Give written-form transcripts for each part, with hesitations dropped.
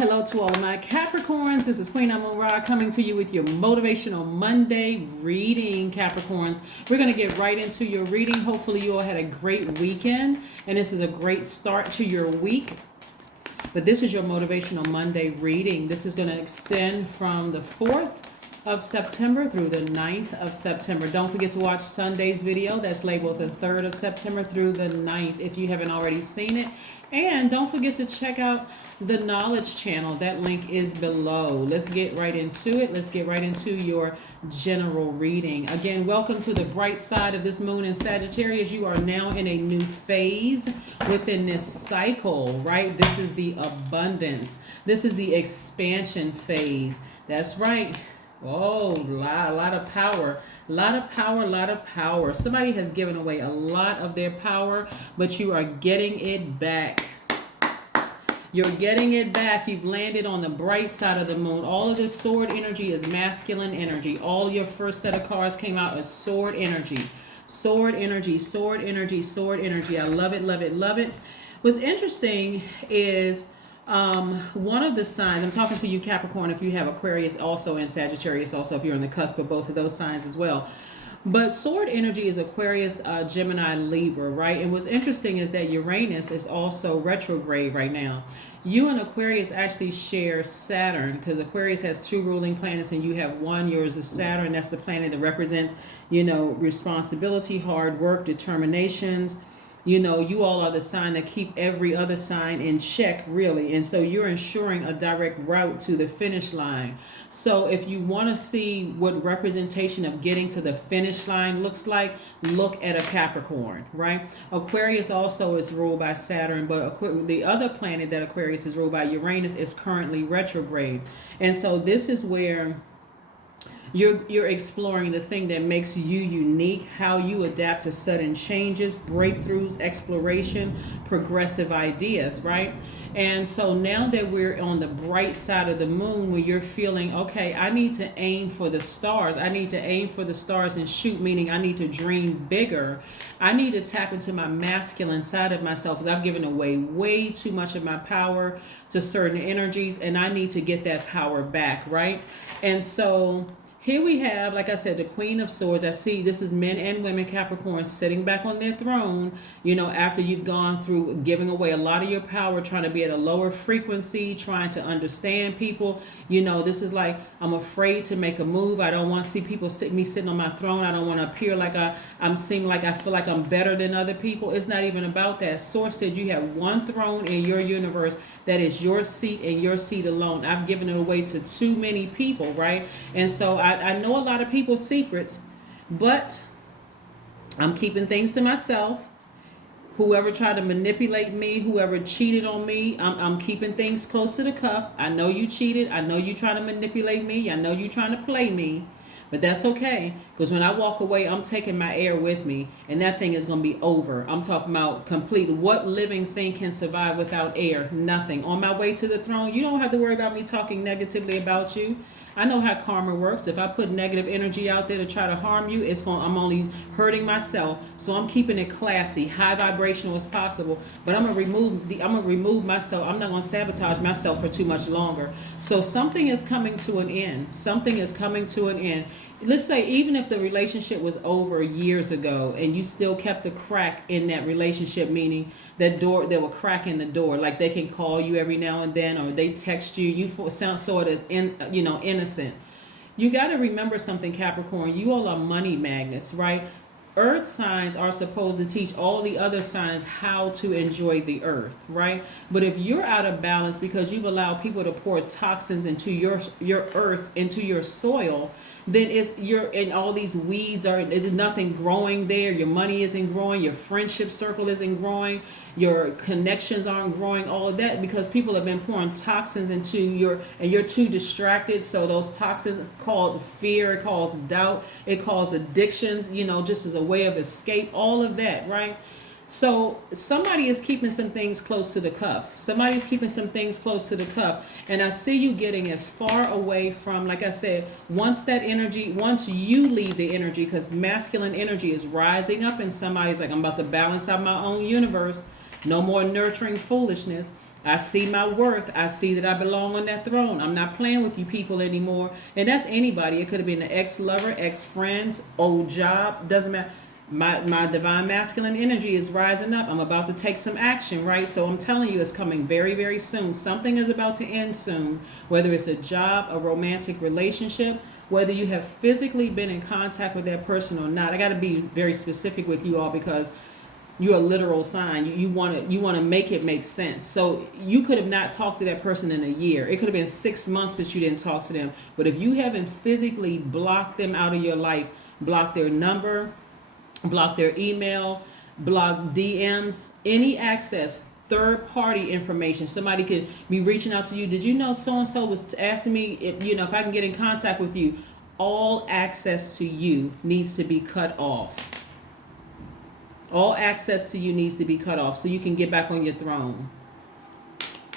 hello to all of my Capricorns. This is Queen Amon-Ra coming to you with your Motivational Monday reading, Capricorns. We're going to get right into your reading. Hopefully you all had a great weekend, and this is a great start to your week. But this is your Motivational Monday reading. This is going to extend from the 4th of September through the 9th of September. Don't forget to watch Sunday's video. That's labeled the 3rd of September through the 9th if you haven't already seen it. And don't forget to check out the Knowledge channel. That link is below. Let's get right into it. Let's get right into your general reading. Again, welcome to the bright side of this moon in Sagittarius. You are now in a new phase within this cycle, right? This is the abundance. This is the expansion phase. That's right. Oh, a lot of power, a lot of power, a lot of power. Somebody has given away a lot of their power, but you are getting it back. You're getting it back. You've landed on the bright side of the moon. All of this sword energy is masculine energy. All your first set of cards came out as sword energy. Sword energy, sword energy, sword energy. I love it, love it, love it. What's interesting is one of the signs, I'm talking to you Capricorn if you have Aquarius also and Sagittarius also if you're on the cusp of both of those signs as well. But sword energy is Aquarius, Gemini, Libra, right? And what's interesting is that Uranus is also retrograde right now. You and Aquarius actually share Saturn because Aquarius has two ruling planets and you have one. Yours is Saturn. That's the planet that represents, responsibility, hard work, determinations. You all are the sign that keep every other sign in check, really. And so you're ensuring a direct route to the finish line. So if you want to see what representation of getting to the finish line looks like, look at a Capricorn, right? Aquarius also is ruled by Saturn, but the other planet that Aquarius is ruled by, Uranus, is currently retrograde. And so this is where you're exploring the thing that makes you unique, how you adapt to sudden changes, breakthroughs, exploration, progressive ideas, right? And so now that we're on the bright side of the moon, where you're feeling, okay, I need to aim for the stars. I need to aim for the stars and shoot, meaning I need to dream bigger. I need to tap into my masculine side of myself because I've given away way too much of my power to certain energies, and I need to get that power back, right? And so here we have, like I said, the Queen of Swords. I see this is men and women, Capricorn, sitting back on their throne, after you've gone through giving away a lot of your power, trying to be at a lower frequency, trying to understand people. This is like, I'm afraid to make a move. I don't want to see people sitting on my throne. I don't want to appear like I feel like I'm better than other people. It's not even about that. Source said you have one throne in your universe that is your seat and your seat alone. I've given it away to too many people, right? And so I know a lot of people's secrets, but I'm keeping things to myself. Whoever tried to manipulate me, whoever cheated on me, I'm keeping things close to the cuff. I know you cheated. I know you trying to manipulate me. I know you trying to play me. But that's okay, because when I walk away, I'm taking my air with me, and that thing is going to be over. I'm talking about complete. What living thing can survive without air? Nothing. On my way to the throne, you don't have to worry about me talking negatively about you. I know how karma works. If I put negative energy out there to try to harm you, I'm only hurting myself. So I'm keeping it classy, high vibrational as possible. But I'm gonna remove myself. I'm not gonna sabotage myself for too much longer. So something is coming to an end. Something is coming to an end. Let's say even if the relationship was over years ago and you still kept a crack in that relationship, meaning that door, there were crack in the door, like they can call you every now and then or they text you, you sound sort of innocent. You got to remember something, Capricorn. You all are money magnets, right? Earth signs are supposed to teach all the other signs how to enjoy the earth, right? But if you're out of balance because you've allowed people to pour toxins into your earth, into your soil, then you're in all these weeds, there's nothing growing there. Your money isn't growing, your friendship circle isn't growing, your connections aren't growing, all of that because people have been pouring toxins into and you're too distracted. So those toxins cause fear, it causes doubt, it causes addictions, just as a way of escape, all of that, right? So somebody is keeping some things close to the cuff. Somebody's keeping some things close to the cuff. And I see you getting as far away from, like I said, once you leave the energy, because masculine energy is rising up and somebody's like, I'm about to balance out my own universe. No more nurturing foolishness. I see my worth. I see that I belong on that throne. I'm not playing with you people anymore. And that's anybody. It could have been an ex-lover, ex-friends, old job. Doesn't matter. My divine masculine energy is rising up. I'm about to take some action, right? So I'm telling you, it's coming very, very soon. Something is about to end soon, whether it's a job, a romantic relationship, whether you have physically been in contact with that person or not. I got to be very specific with you all because you're a literal sign. You want to make it make sense. So you could have not talked to that person in a year. It could have been 6 months that you didn't talk to them. But if you haven't physically blocked them out of your life, blocked their number, block their email, block DMs, any access, third party information. Somebody could be reaching out to you. Did you know so and so was asking me if I can get in contact with you? All access to you needs to be cut off. All access to you needs to be cut off so you can get back on your throne.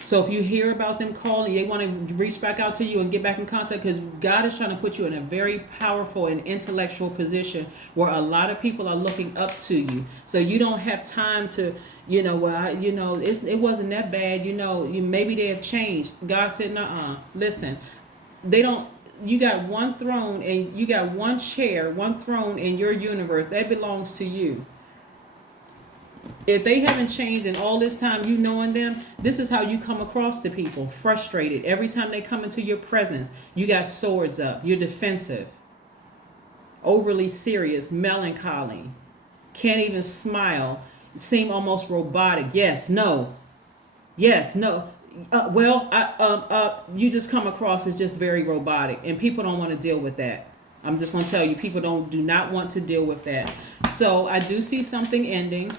So if you hear about them calling, they want to reach back out to you and get back in contact, because God is trying to put you in a very powerful and intellectual position where a lot of people are looking up to you. So you don't have time to, it wasn't that bad. Maybe they have changed. God said, nuh-uh. Listen, you got one throne and you got one chair, one throne in your universe that belongs to you. If they haven't changed in all this time, you knowing them, this is how you come across to people. Frustrated. Every time they come into your presence, you got swords up. You're defensive. Overly serious. Melancholy. Can't even smile. Seem almost robotic. Yes, no. Yes, no. You just come across as just very robotic. And people don't want to deal with that. I'm just going to tell you, people do not want to deal with that. So I do see something ending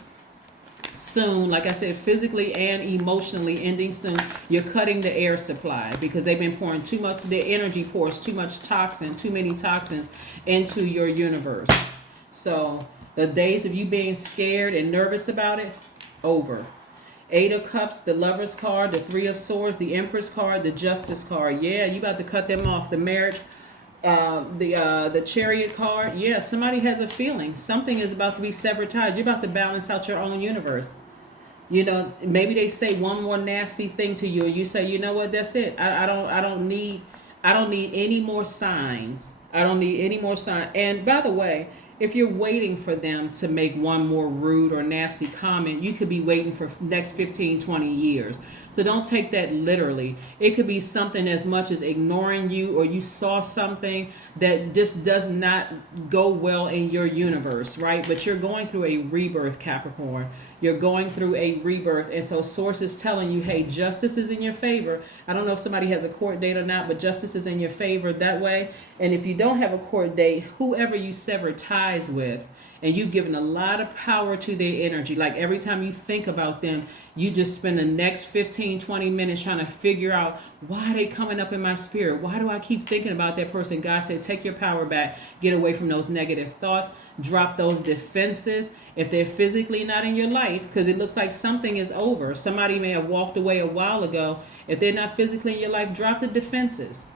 soon. Like I said, physically and emotionally ending soon. You're cutting the air supply because they've been pouring too much. Their energy pours too many toxins into your universe. So the days of you being scared and nervous about it, over. 8 of Cups, the Lover's card, the 3 of Swords, the Empress card, the Justice card. Yeah, you about to cut them off. The Marriage, the Chariot card. Yeah, somebody has a feeling something is about to be severed ties. You're about to balance out your own universe. Maybe they say one more nasty thing to you and you say, you know what, that's it. I don't need any more signs. I don't need any more signs. And by the way, if you're waiting for them to make one more rude or nasty comment, you could be waiting for next 15, 20 years. So don't take that literally. It could be something as much as ignoring you, or you saw something that just does not go well in your universe, right? But you're going through a rebirth, Capricorn. You're going through a rebirth. And so source is telling you, hey, justice is in your favor. I don't know if somebody has a court date or not, but justice is in your favor that way. And if you don't have a court date, whoever you sever ties with, and you've given a lot of power to their energy. Like every time you think about them, you just spend the next 15, 20 minutes trying to figure out, why are they coming up in my spirit? Why do I keep thinking about that person? God said, take your power back. Get away from those negative thoughts. Drop those defenses. If they're physically not in your life, because it looks like something is over. Somebody may have walked away a while ago. If they're not physically in your life, drop the defenses.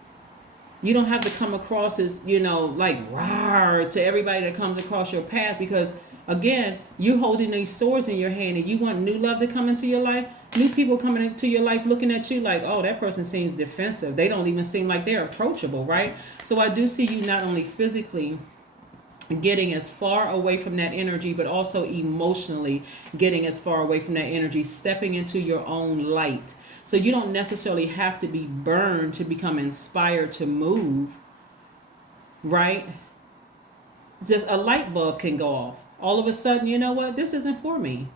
You don't have to come across as, like rawr to everybody that comes across your path, because again, you're holding these swords in your hand and you want new love to come into your life. New people coming into your life looking at you like, oh, that person seems defensive. They don't even seem like they're approachable, right? So I do see you not only physically getting as far away from that energy, but also emotionally getting as far away from that energy, stepping into your own light. So you don't necessarily have to be burned to become inspired to move, right? Just a light bulb can go off. All of a sudden, you know what? This isn't for me.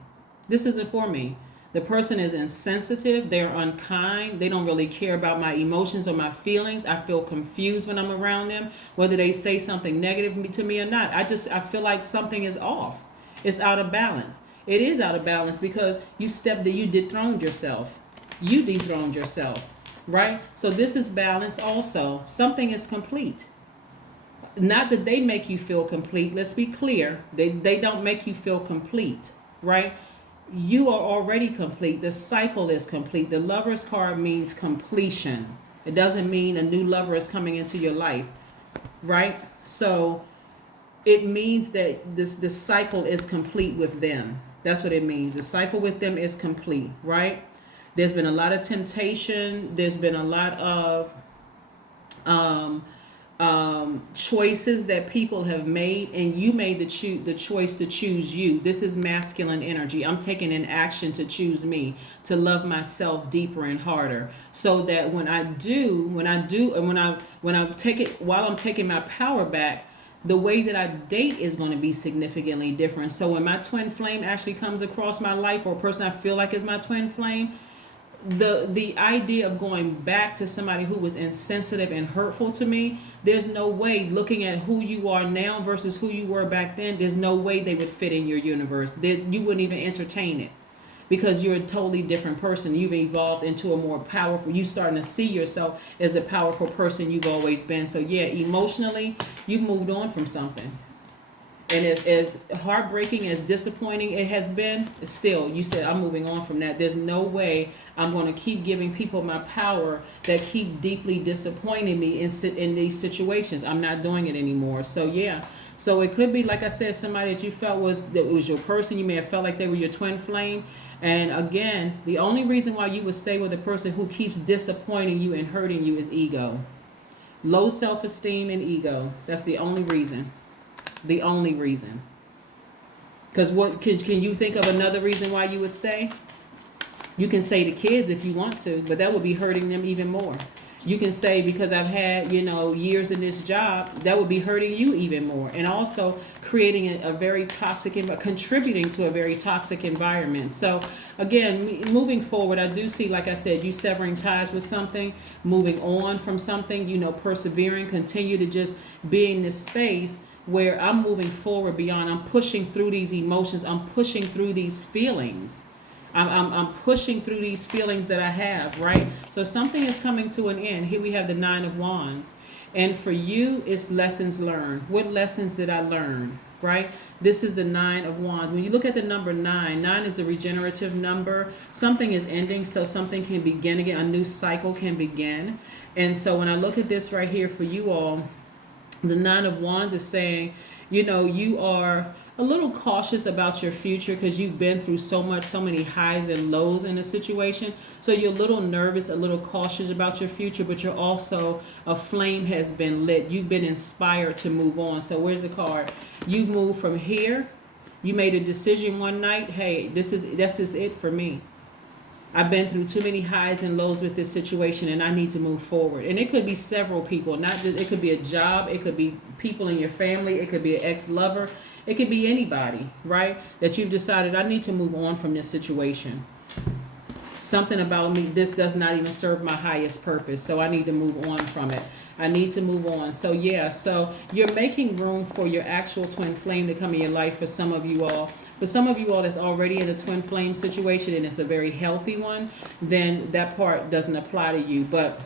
This isn't for me. The person is insensitive. They're unkind. They don't really care about my emotions or my feelings. I feel confused when I'm around them, whether they say something negative to me or not. I feel like something is off. It's out of balance. It is out of balance because you dethroned yourself. You dethroned yourself, right? So this is balance also. Something is complete. Not that they make you feel complete. Let's be clear. They don't make you feel complete, right? You are already complete. The cycle is complete. The Lover's card means completion. It doesn't mean a new lover is coming into your life, right? So it means that this cycle is complete with them. That's what it means. The cycle with them is complete, right? There's been a lot of temptation. There's been a lot of um, choices that people have made, and you made the choice to choose you. This is masculine energy. I'm taking an action to choose me, to love myself deeper and harder, so that when I take it, while I'm taking my power back, the way that I date is going to be significantly different. So when my twin flame actually comes across my life, or a person I feel like is my twin flame, the idea of going back to somebody who was insensitive and hurtful to me, there's no way, looking at who you are now versus who you were back then, there's no way they would fit in your universe. You wouldn't even entertain it, because you're a totally different person. You've evolved into a more powerful, you starting to see yourself as the powerful person you've always been. So yeah, emotionally, you've moved on from something. And as heartbreaking, as disappointing it has been, still, you said, I'm moving on from that. There's no way I'm going to keep giving people my power that keep deeply disappointing me in these situations. I'm not doing it anymore. So yeah. So it could be, like I said, somebody that you felt was your person. You may have felt like they were your twin flame. And again, the only reason why you would stay with a person who keeps disappointing you and hurting you is ego. Low self-esteem and ego. That's the only reason. The only reason. Because what can you think of another reason why you would stay? You can say the kids if you want to, but that would be hurting them even more. You can say, because I've had, years in this job, that would be hurting you even more. And also creating a very toxic, contributing to a very toxic environment. So again, moving forward, I do see, like I said, you severing ties with something, moving on from something, persevering, continue to just be in this space where I'm moving forward beyond. I'm pushing through these emotions. I'm pushing through these feelings. I'm pushing through these feelings that I have, right? So something is coming to an end. Here we have the Nine of Wands. And for you, it's lessons learned. What lessons did I learn, right? This is the Nine of Wands. When you look at the number 9, 9 is a regenerative number. Something is ending, so something can begin again. A new cycle can begin. And so when I look at this right here for you all, the Nine of Wands is saying, you are a little cautious about your future because you've been through so many highs and lows in a situation. So you're a little nervous, a little cautious about your future, but you're also, a flame has been lit. You've been inspired to move on. So where's the card? You moved from here. You made a decision one night. Hey, this is it for me. I've been through too many highs and lows with this situation, and I need to move forward. And it could be several people, not just, it could be a job, it could be people in your family, it could be an ex-lover, it could be anybody, right? That you've decided, I need to move on from this situation. Something about me, this does not even serve my highest purpose, so I need to move on from it. I need to move on. So yeah, so you're making room for your actual twin flame to come in your life for some of you all. For some of you all that's already in a twin flame situation and it's a very healthy one, then that part doesn't apply to you. But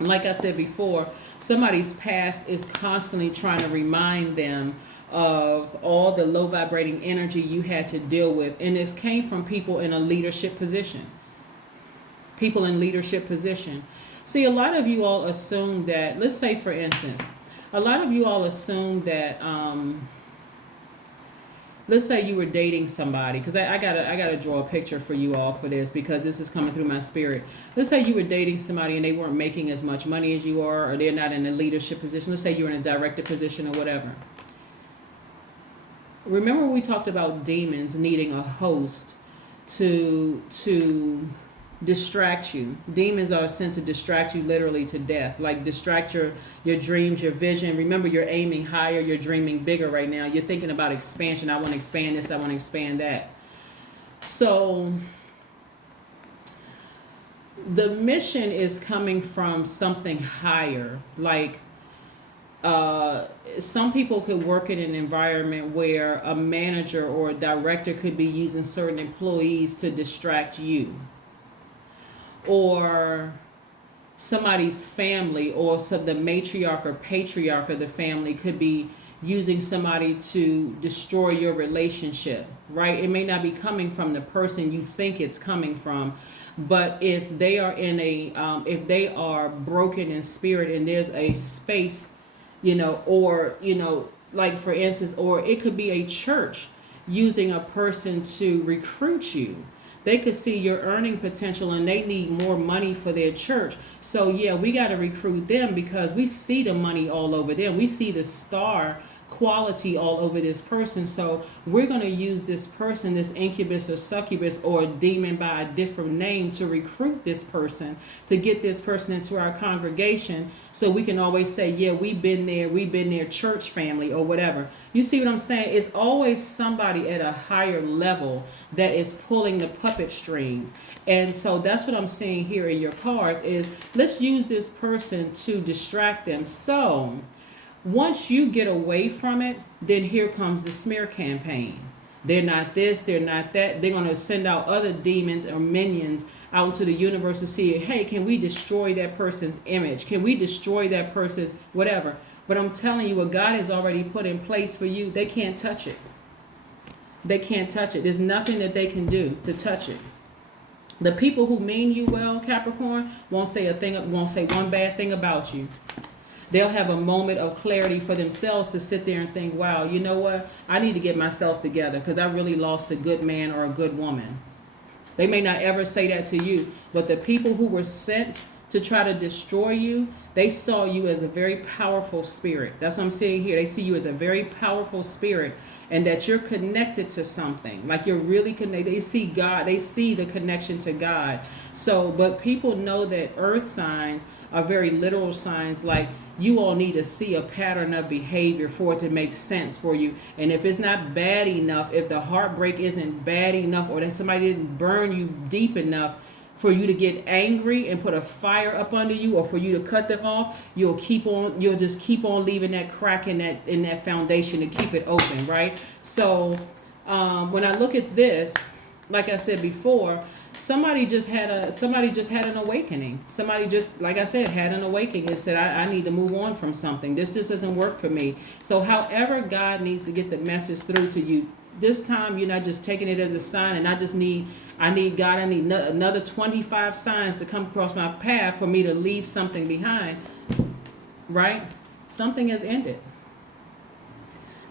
like I said before, somebody's past is constantly trying to remind them of all the low vibrating energy you had to deal with. And this came from people in a leadership position. People in leadership position. See, a lot of you all assume that, let's say for instance, a lot of you all assume that, let's say you were dating somebody, because I gotta draw a picture for you all for this, because this is coming through my spirit. Let's say you were dating somebody and they weren't making as much money as you are, or they're not in a leadership position. Let's say you're in a director position or whatever. Remember when we talked about demons needing a host to distract you? Demons are sent to distract you literally to death, like distract your dreams, your vision. Remember, you're aiming higher, you're dreaming bigger right now. You're thinking about expansion. I want to expand this, I want to expand that. So the mission is coming from something higher. Like some people could work in an environment where a manager or a director could be using certain employees to distract you, or somebody's family, or the matriarch or patriarch of the family could be using somebody to destroy your relationship, right? It may not be coming from the person you think it's coming from, but if they are in a if they are broken in spirit and there's a space, or like for instance, or it could be a church using a person to recruit you. They could see your earning potential and they need more money for their church. So yeah, we got to recruit them because we see the money all over them. We see the star quality all over this person. So we're going to use this person, this incubus or succubus or demon by a different name, to recruit this person, to get this person into our congregation, so we can always say, yeah, we've been there, church family or whatever. You see what I'm saying? It's always somebody at a higher level that is pulling the puppet strings. And so that's what I'm seeing here in your cards is, let's use this person to distract them. So once you get away from it, then here comes the smear campaign. They're not this, they're not that. They're going to send out other demons or minions out into the universe to see, hey, can we destroy that person's image? Can we destroy that person's whatever? But I'm telling you, what God has already put in place for you, they can't touch it. They can't touch it. There's nothing that they can do to touch it. The people who mean you well, Capricorn, won't say one bad thing about you. They'll have a moment of clarity for themselves to sit there and think, wow, you know what? I need to get myself together because I really lost a good man or a good woman. They may not ever say that to you, but the people who were sent to try to destroy you, they saw you as a very powerful spirit. That's what I'm seeing here. They see you as a very powerful spirit, and that you're connected to something. Like you're really connected. They see God. They see the connection to God. So, but people know that earth signs are very literal signs. Like, you all need to see a pattern of behavior for it to make sense for you. And if it's not bad enough, if the heartbreak isn't bad enough, or that somebody didn't burn you deep enough for you to get angry and put a fire up under you, or for you to cut them off, you'll just keep on leaving that crack in that foundation to keep it open, right? So when I look at this, like I said before, somebody just had an awakening. Somebody just, like I said, had an awakening and said, I need to move on from something. This just doesn't work for me. So however God needs to get the message through to you, this time you're not just taking it as a sign, and I need God, I need another 25 signs to come across my path for me to leave something behind, right? Something has ended.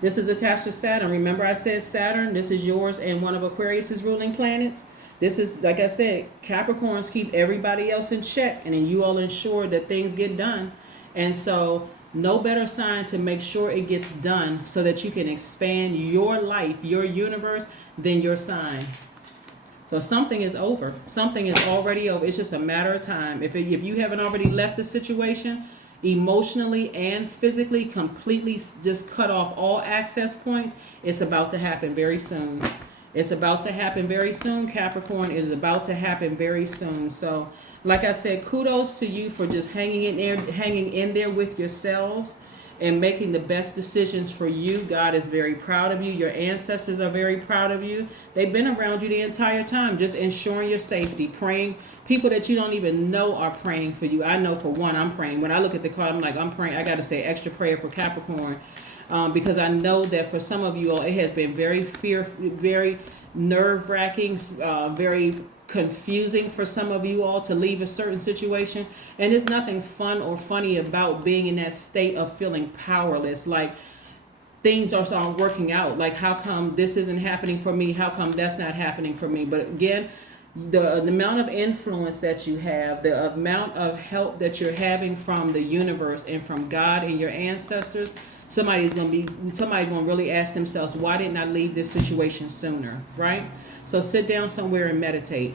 This is attached to Saturn. Remember I said Saturn, this is yours and one of Aquarius's ruling planets. This is, like I said, Capricorns keep everybody else in check, and then you all ensure that things get done. And so no better sign to make sure it gets done so that you can expand your life, your universe, than your sign. So something is over. Something is already over. It's just a matter of time. If you haven't already left the situation, emotionally and physically, completely just cut off all access points, it's about to happen very soon. It's about to happen very soon, Capricorn. It is about to happen very soon. So, like I said, kudos to you for just hanging in there with yourselves and making the best decisions for you. God is very proud of you. Your ancestors are very proud of you. They've been around you the entire time, just ensuring your safety, praying. People that you don't even know are praying for you. I know for one, I'm praying. When I look at the card, I'm praying. I got to say extra prayer for Capricorn. Because I know that for some of you all, it has been very nerve-wracking, very confusing for some of you all to leave a certain situation. And there's nothing fun or funny about being in that state of feeling powerless. Like things aren't working out. Like, how come this isn't happening for me? How come that's not happening for me? But again, the amount of influence that you have, the amount of help that you're having from the universe and from God and your ancestors, somebody's going to really ask themselves, why didn't I leave this situation sooner, right? So sit down somewhere and meditate.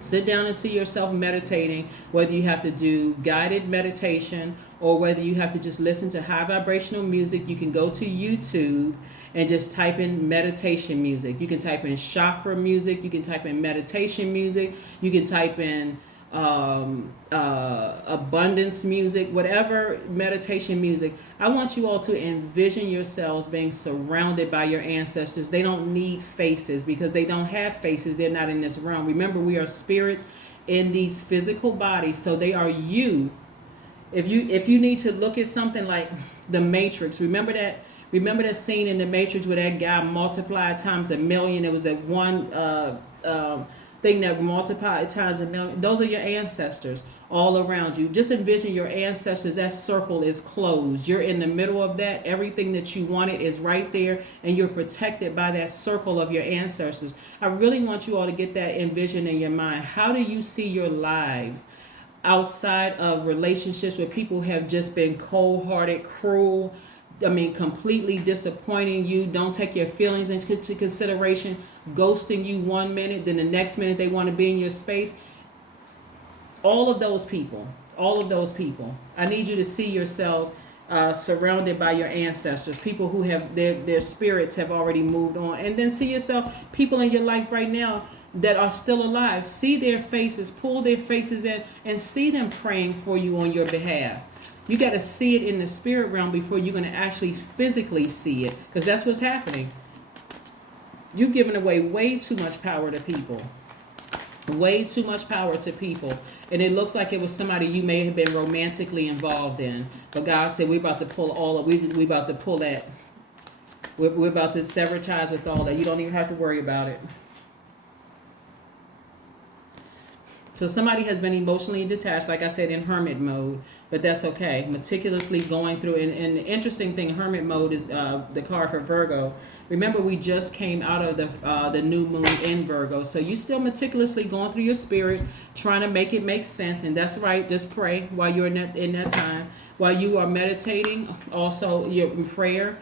Sit down and see yourself meditating, whether you have to do guided meditation or whether you have to just listen to high vibrational music. You can go to YouTube and just type in meditation music. You can type in chakra music. You can type in meditation music. You can type in abundance music, whatever meditation music. I want you all to envision yourselves being surrounded by your ancestors. They don't need faces because they don't have faces. They're not in this realm. Remember, we are spirits in these physical bodies, so they are you. If you need to look at something like the Matrix, remember that scene in the Matrix where that guy multiplied times 1,000,000. It was that one thing that multiplied times 1,000,000. Those are your ancestors. all around you. Just envision your ancestors. That circle is closed. You're in the middle of that. Everything that you wanted is right there, and you're protected by that circle of your ancestors. I really want you all to get that envision in your mind. How do you see your lives outside of relationships where people have just been cold-hearted, cruel, completely disappointing you, don't take your feelings into consideration, ghosting you one minute, then the next minute they want to be in your space? All of those people, I need you to see yourselves surrounded by your ancestors, people who have their spirits have already moved on. And then see yourself, people in your life right now that are still alive. See their faces, pull their faces in, and see them praying for you on your behalf. You got to see it in the spirit realm before you're going to actually physically see it, because that's what's happening. You've given away way too much power to people. Way too much power to people. And it looks like it was somebody you may have been romantically involved in. But God said, we're about to pull all of, we about to pull that. We're about to sever ties with all that. You don't even have to worry about it. So somebody has been emotionally detached, like I said, in hermit mode, but that's okay. Meticulously going through, and the interesting thing, hermit mode is the card for Virgo. Remember, we just came out of the new moon in Virgo, so you still meticulously going through your spirit, trying to make it make sense, and that's right. Just pray while you're in that time, while you are meditating. Also, you're in prayer.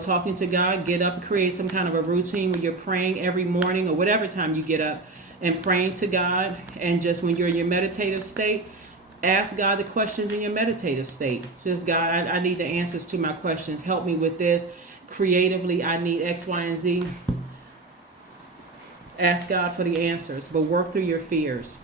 Talking to God. Get up, create some kind of a routine where you're praying every morning or whatever time you get up, and praying to God. And just when you're in your meditative state, ask God the questions in your meditative state. Just, God, I need the answers to my questions. Help me with this. Creatively, I need X, Y, and Z. Ask God for the answers, but work through your fears.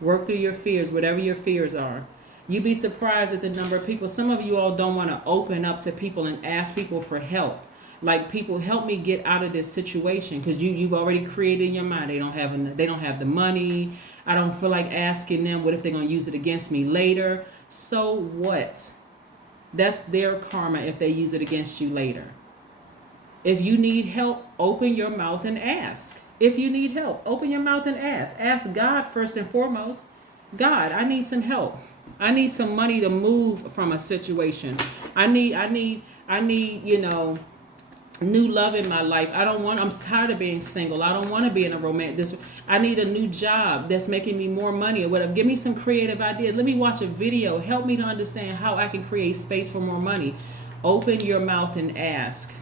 Work through your fears, whatever your fears are. You'd be surprised at the number of people. Some of you all don't want to open up to people and ask people for help. Like, people, help me get out of this situation, because you've already created in your mind they don't have the money. I don't feel like asking them. What if they're going to use it against me later? So what? That's their karma if they use it against you later. If you need help, open your mouth and ask. If you need help, open your mouth and ask. Ask God first and foremost. God, I need some help. I need some money to move from a situation. I need, new love in my life. I'm tired of being single. I don't want to be in a romantic. I need a new job that's making me more money or whatever. Give me some creative ideas. Let me watch a video. Help me to understand how I can create space for more money. Open your mouth and ask.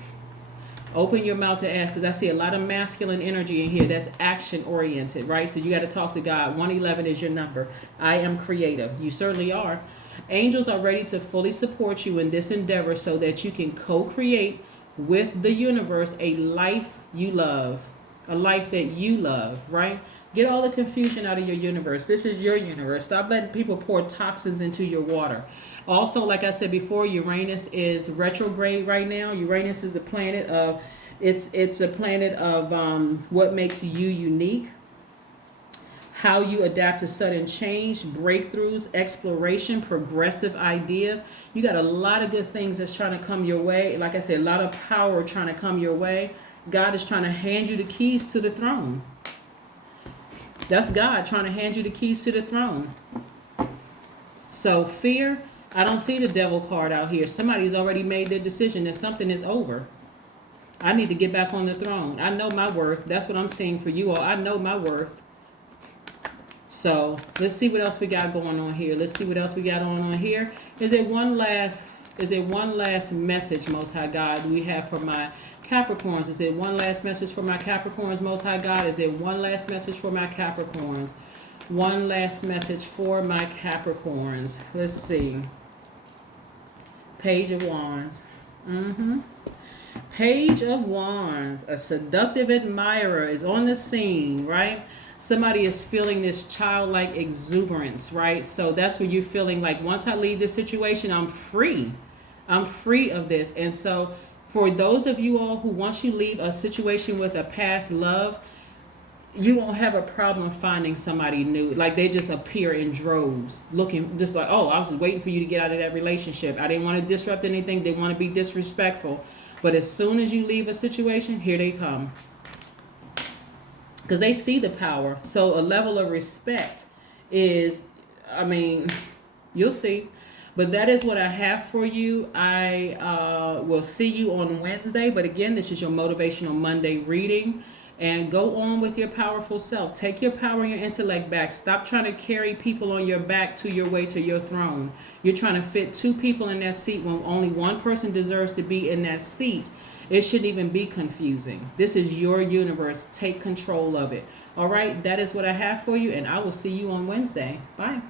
Open your mouth to ask, because I see a lot of masculine energy in here that's action oriented, right? So you got to talk to God. 111 is your number. I am creative. You certainly are. Angels are ready to fully support you in this endeavor so that you can co-create with the universe a life you love. A life that you love, right? Get all the confusion out of your universe. This is your universe. Stop letting people pour toxins into your water. Also, like I said before, Uranus is retrograde right now. Uranus is the planet of, it's a planet of what makes you unique, how you adapt to sudden change, breakthroughs, exploration, progressive ideas. You got a lot of good things that's trying to come your way. Like I said, a lot of power trying to come your way. God is trying to hand you the keys to the throne. That's God trying to hand you the keys to the throne. So fear, I don't see the devil card out here. Somebody's already made their decision that something is over. I need to get back on the throne. I know my worth. That's what I'm seeing for you all. I know my worth. So let's see what else we got going on here. Let's see what else we got on here. Is there one last message, Most High God, we have for my Capricorns? Is there one last message for my Capricorns, Most High God? Is there one last message for my Capricorns? One last message for my Capricorns. Let's see. Page of Wands. Page of Wands. A seductive admirer is on the scene, right? Somebody is feeling this childlike exuberance, right? So that's what you're feeling like, once I leave this situation, I'm free. I'm free of this. And so for those of you all who, once you leave a situation with a past love, you won't have a problem finding somebody new. Like, they just appear in droves, looking just like, oh, I was just waiting for you to get out of that relationship. I didn't want to disrupt anything. Didn't want to be disrespectful. But as soon as you leave a situation, here they come. Because they see the power. So a level of respect is I mean, you'll see. But that is what I have for you. I will see you on Wednesday. But again, this is your Motivational Monday reading. And go on with your powerful self. Take your power and your intellect back. Stop trying to carry people on your back to your way to your throne. You're trying to fit two people in that seat when only one person deserves to be in that seat. It shouldn't even be confusing. This is your universe. Take control of it. All right, that is what I have for you, and I will see you on Wednesday. Bye.